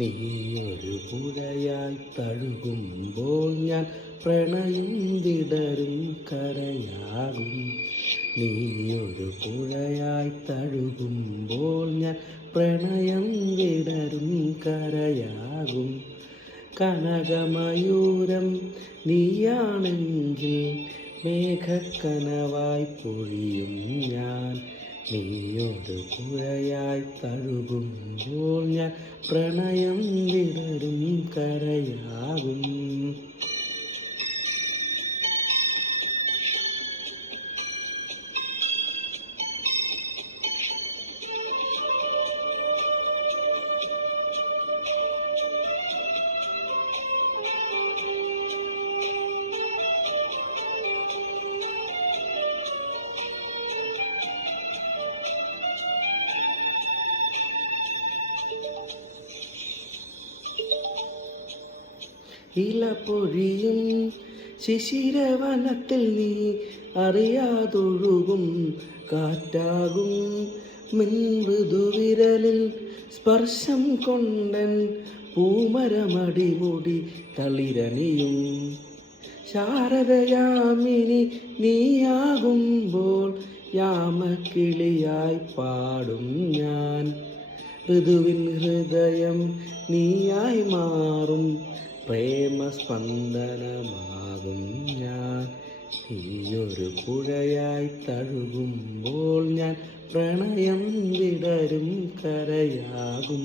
നീയൊരു പുഴയായി തഴുകുമ്പോൾ ഞാൻ പ്രണയം വിടരും കരയാകും. നീയൊരു പുഴയായി തഴുകുമ്പോൾ ഞാൻ പ്രണയം വിടരും കരയാകും. കനകമയൂരം നീയാണെങ്കിൽ മേഘക്കനവായി പൊഴിയും ഞാൻ. നീയൊരു പുഴയായി തഴുകുമ്പോൾ ഞാൻ പ്രണയം വിടരും കരയാകും. ഇലപ്പൊഴിയും ശിശിരവനത്തിൽ നീ അറിയാതൊഴുകും കാറ്റാകും. മൃദുവിരലിൽ സ്പർശം കൊണ്ടൻ പൂമരമടിമുടി തളിരണിയും. ശാരദയാമിനി നീയാകുമ്പോൾ യാമക്കിളിയായി പാടും ഞാൻ. ഋതുവിൻ ഹൃദയം നീയായി മാറും പ്രേമസ്പന്ദനമാകും ഞാൻ. നീയൊരു പുഴയായി തഴുകുമ്പോൾ ഞാൻ പ്രണയം വിടരും കരയാകും.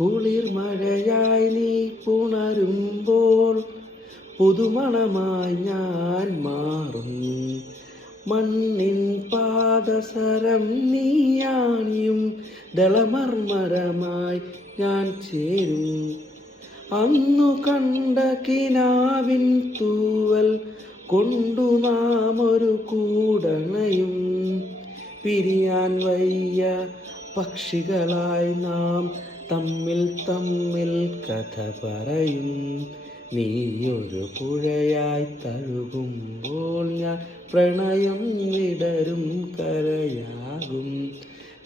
കുളിർ മഴയായി നീ പുണരുമ്പോൾ പുതുമണമായി ഞാൻ മാറും. മണ്ണിൻ പാദസരം നീയാണിയും ദളമർമരമായി ഞാൻ ചേരും. അന്നു കണ്ട കിനാവിൻ തൂവൽ കൊണ്ടു നാം ഒരു കൂടണയും. പിരിയാൻ വയ്യ പക്ഷികളായി നാം തമ്മിൽ തമ്മിൽ കഥ പറയും. നീയൊരു പുഴയായി തഴുകുമ്പോൾ ഞാൻ പ്രണയം വിടരും കരയാകും.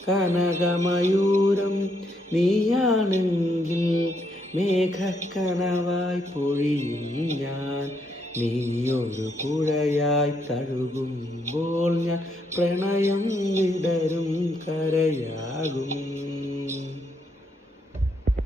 കനകമയൂരം നീയാണെങ്കിൽ മേഘക്കനവായി പൊഴിയും ഞാൻ. നീയൊരു പുഴയായി തഴുകുമ്പോൾ ഞാൻ പ്രണയം വിടരും കരയാകും.